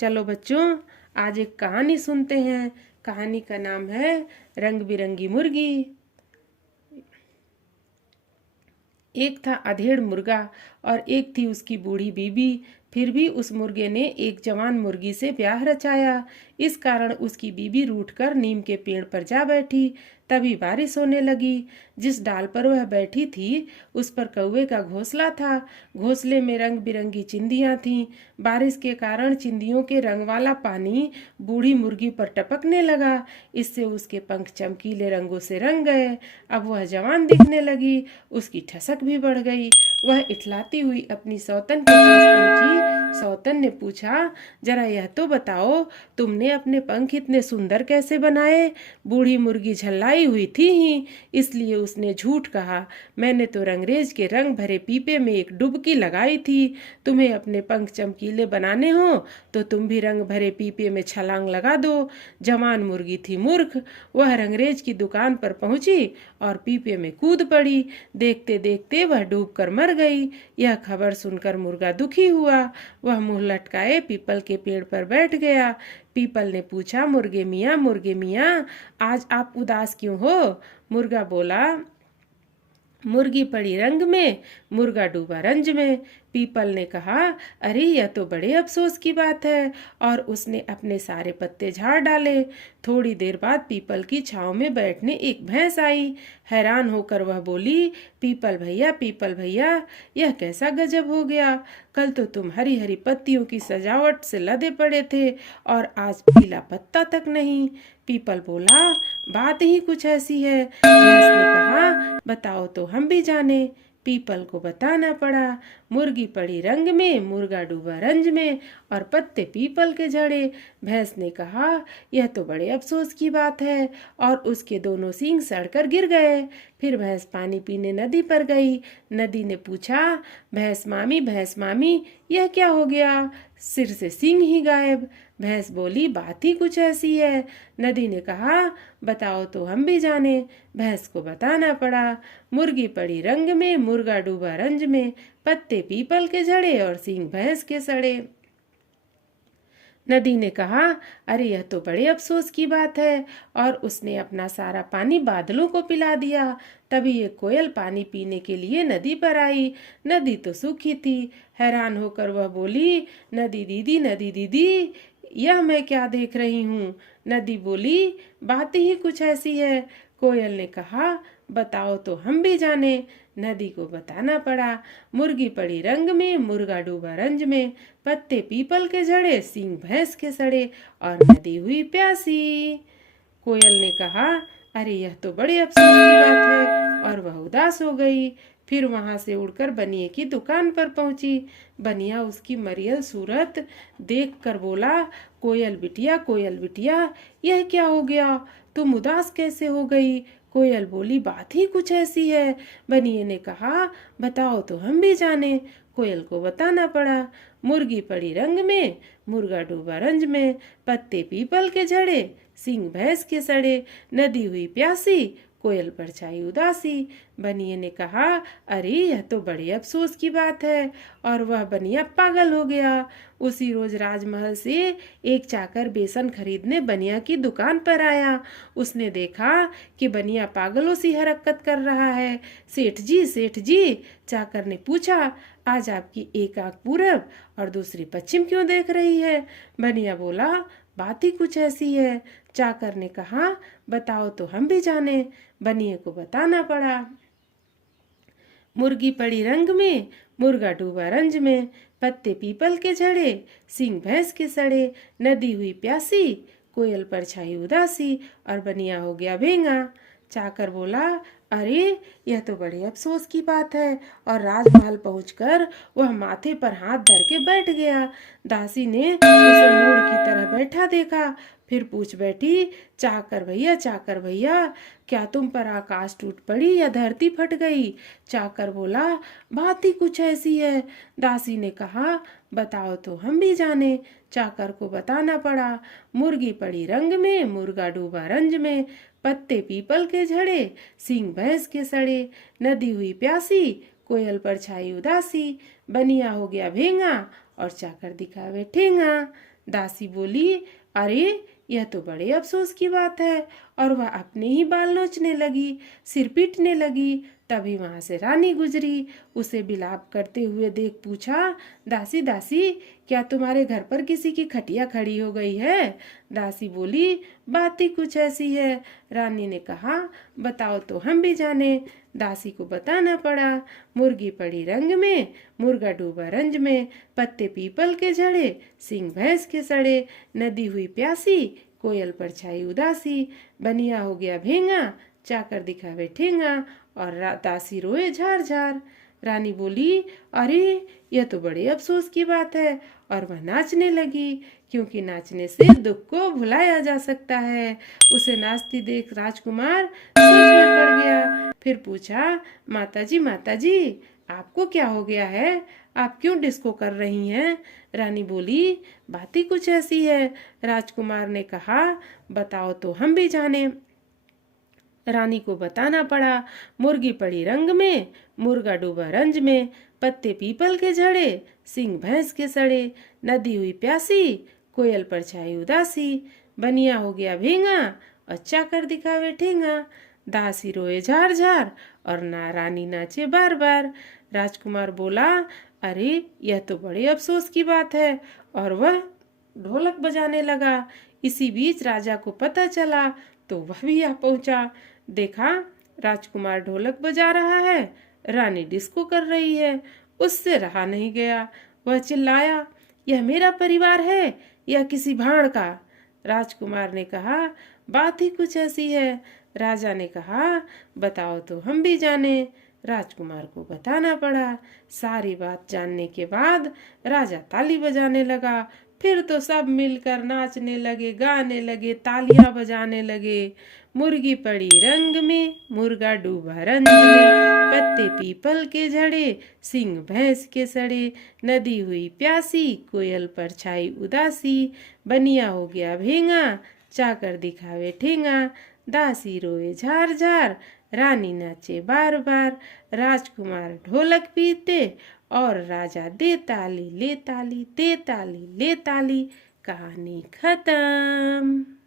चलो बच्चों, आज एक कहानी सुनते हैं। कहानी का नाम है रंग बिरंगी मुर्गी। एक था अधेड़ मुर्गा और एक थी उसकी बूढ़ी बीबी। फिर भी उस मुर्गे ने एक जवान मुर्गी से ब्याह रचाया। इस कारण उसकी बीबी रूठकर नीम के पेड़ पर जा बैठी। तभी बारिश होने लगी। जिस डाल पर वह बैठी थी उस पर कौवे का घोंसला था। घोंसले में रंग बिरंगी चिंदियां थीं। बारिश के कारण चिंदियों के रंग वाला पानी बूढ़ी मुर्गी पर टपकने लगा। इससे उसके पंख चमकीले रंगों से रंग गए। अब वह जवान दिखने लगी। उसकी ठसक भी बढ़ गई। वह इठलाती हुई अपनी सौतन के पास पहुंची। सौतन ने पूछा, जरा यह तो बताओ, तुमने अपने पंख इतने सुंदर कैसे बनाए? बूढ़ी मुर्गी झल्लाई हुई थी ही, इसलिए उसने झूठ कहा। मैंने तो रंगरेज के रंग भरे पीपे में एक डुबकी लगाई थी। तुम्हें अपने पंख चमकीले बनाने हो तो तुम भी रंग भरे पीपे में छलांग लगा दो। जवान मुर्गी थी मूर्ख। वह रंगरेज की दुकान पर पहुंची और पीपे में कूद पड़ी। देखते देखते वह डूबकर मर गई। यह खबर सुनकर मुर्गा दुखी हुआ। वह मुंह लटकाए पीपल के पेड़ पर बैठ गया। पीपल ने पूछा, मुर्गे मियाँ, आज आप उदास क्यों हो? मुर्गा बोला, मुर्गी पड़ी रंग में, मुर्गा डूबा रंज में। पीपल ने कहा, अरे यह तो बड़े अफसोस की बात है, और उसने अपने सारे पत्ते झाड़ डाले। थोड़ी देर बाद पीपल की छांव में बैठने एक भैंस आई। हैरान होकर वह बोली, पीपल भैया, यह कैसा गजब हो गया? कल तो तुम हरी हरी पत्तियों की सजावट से लदे पड़े थे और आज पीला पत्ता तक नहीं। पीपल बोला, बात ही कुछ ऐसी है। भैंस ने कहा, बताओ तो हम भी जाने। पीपल को बताना पड़ा। मुर्गी पड़ी रंग में, मुर्गा डूबा रंज में, और पत्ते पीपल के झड़े। भैंस ने कहा, यह तो बड़े अफसोस की बात है, और उसके दोनों सींग सड़कर गिर गए। फिर भैंस पानी पीने नदी पर गई। नदी ने पूछा, भैंस मामी, यह क्या हो गया? सिर से सींग ही गायब। भैंस बोली, बात ही कुछ ऐसी है। नदी ने कहा, बताओ तो हम भी जाने। भैंस को बताना पड़ा। मुर्गी पड़ी रंग में, मुर्गा डूबा रंज में, पत्ते पीपल के झड़े और सींग भैंस के सड़े। नदी ने कहा, अरे यह तो बड़े अफसोस की बात है, और उसने अपना सारा पानी बादलों को पिला दिया। तभी एक कोयल पानी पीने के लिए नदी पर आई। नदी तो सूखी थी। हैरान होकर वह बोली, नदी दीदी, यह मैं क्या देख रही हूँ? नदी बोली, बात ही कुछ ऐसी है। कोयल ने कहा, बताओ तो हम भी जाने। नदी को बताना पड़ा। मुर्गी पड़ी रंग में, मुर्गा डूबा रंज में, पत्ते पीपल के झड़े, सींग भैंस के सड़े, और नदी हुई प्यासी। कोयल ने कहा, अरे यह तो बड़े अफसोस की बात है, और वह उदास हो गई। फिर वहां से उड़कर बनिए की दुकान पर पहुंची। बनिया उसकी मरियल सूरत देख कर बोला, कोयल बिटिया, यह क्या हो गया? तुम उदास कैसे हो गई? कोयल बोली, बात ही कुछ ऐसी है। बनिए ने कहा, बताओ तो हम भी जाने। कोयल को बताना पड़ा। मुर्गी पड़ी रंग में, मुर्गा डूबा रंज में, पत्ते पीपल के झड़े, सींग भैंस के सड़े, नदी हुई प्यासी, कोयल पर छाई उदासी। बनिए ने कहा, अरे यह तो बड़े अफसोस की बात है, और वह बनिया पागल हो गया। उसी रोज राजमहल से एक चाकर बेसन खरीदने बनिया की दुकान पर आया। उसने देखा कि बनिया पागलों सी हरकत कर रहा है। सेठ जी, चाकर ने पूछा, आज आपकी एक आंख पूरब और दूसरी पश्चिम क्यों देख रही है? बनिया बोला, बात ही कुछ ऐसी है। चाकर ने कहा, बताओ तो हम भी जाने। बनिए को बताना पड़ा। मुर्गी पड़ी रंग में, मुर्गा डूबा रंज में, पत्ते पीपल के झड़े, सींग भैंस के सड़े, नदी हुई प्यासी, कोयल पर छाई उदासी, और बनिया हो गया भेंगा। चाकर बोला, अरे यह तो बड़े अफसोस की बात है, और राजमहल पहुंचकर वह माथे पर हाथ धर के बैठ गया। दासी ने उसे मूढ़ की तरह बैठा देखा। फिर पूछ बैठी, चाकर भैया, क्या तुम पर आकाश टूट पड़ी या धरती फट गई? चाकर बोला, बात ही कुछ ऐसी है। दासी ने कहा, बताओ तो हम भी जाने। चाकर को बताना पड़ा। मुर्गी पड़ी रंग में, मुर्गा डूबा रंज में, पत्ते पीपल के झड़े, सींग भैंस के सड़े, नदी हुई प्यासी, कोयल पर छाई उदासी, बनिया हो गया भेंगा, और चाकर दिखावे ठेंगा। दासी बोली, अरे यह तो बड़े अफसोस की बात है। और वह अपने ही बाल नोचने लगी, सिर पीटने लगी। तभी वहां से रानी गुजरी। उसे बिलाप करते हुए देख पूछा, दासी दासी, क्या तुम्हारे घर पर किसी की खटिया खड़ी हो गई है? दासी बोली, बात ही कुछ ऐसी है। रानी ने कहा, बताओ तो हम भी जाने। दासी को बताना पड़ा। मुर्गी पड़ी रंग में, मुर्गा डूबा रंज में, पत्ते पीपल के झड़े, सींग भैंस के सड़े, नदी हुई प्यासी, कोयल पर छाई उदासी, बनिया हो गया भेंगा, चाकर दिखावे ठेंगा, और दासी रोए झार झार। रानी बोली, अरे यह तो बड़े अफसोस की बात है। और वह नाचने लगी, क्योंकि नाचने से दुख को भुलाया जा सकता है। उसे नाचती देख राजकुमार सोच में पड़ गया। फिर पूछा, माता जी आपको क्या हो गया है? आप क्यों डिस्को कर रही हैं? रानी बोली, बात ही कुछ ऐसी है। राजकुमार ने कहा, बताओ तो हम भी जाने। रानी को बताना पड़ा। मुर्गी पड़ी रंग में, मुर्गा डूबा रंज में, पत्ते पीपल के झड़े, सींग भैंस के सड़े, नदी हुई प्यासी, कोयल पर छाई उदासी, बनिया हो गया भेंगा, और चाकर दिखावे ठेंगा। दासी रोए झार झार, और ना रानी नाचे बार बार। राजकुमार बोला, अरे यह तो बड़े अफसोस की बात है। और वह ढोलक बजाने लगा। इसी बीच राजा को पता चला, तो वह भी आ पहुंचा। देखा, राजकुमार ढोलक बजा रहा है, रानी डिस्को कर रही है। उससे रहा नहीं गया। वह चिल्लाया, यह मेरा परिवार है या किसी भाड़ का? राजकुमार ने कहा, बात ही कुछ ऐसी है। राजा ने कहा, बताओ तो हम भी जाने। राजकुमार को बताना पड़ा। सारी बात जानने के बाद राजा ताली बजाने लगा। फिर तो सब मिलकर नाचने लगे, गाने लगे, तालियां बजाने लगे। मुर्गी पड़ी रंग में, मुर्गा डूबा रंज में, पत्ते पीपल के झड़े, सींग भैंस के सड़े, नदी हुई प्यासी, कोयल पर छाई उदासी, बनिया हो गया भेंगा, चाकर दिखावे ठेंगा, दासी रोए झार झार, रानी नाचे बार बार, राजकुमार ढोलक पीते, और राजा दे ताली ले ताली, दे ताली ले ताली। कहानी खत्म।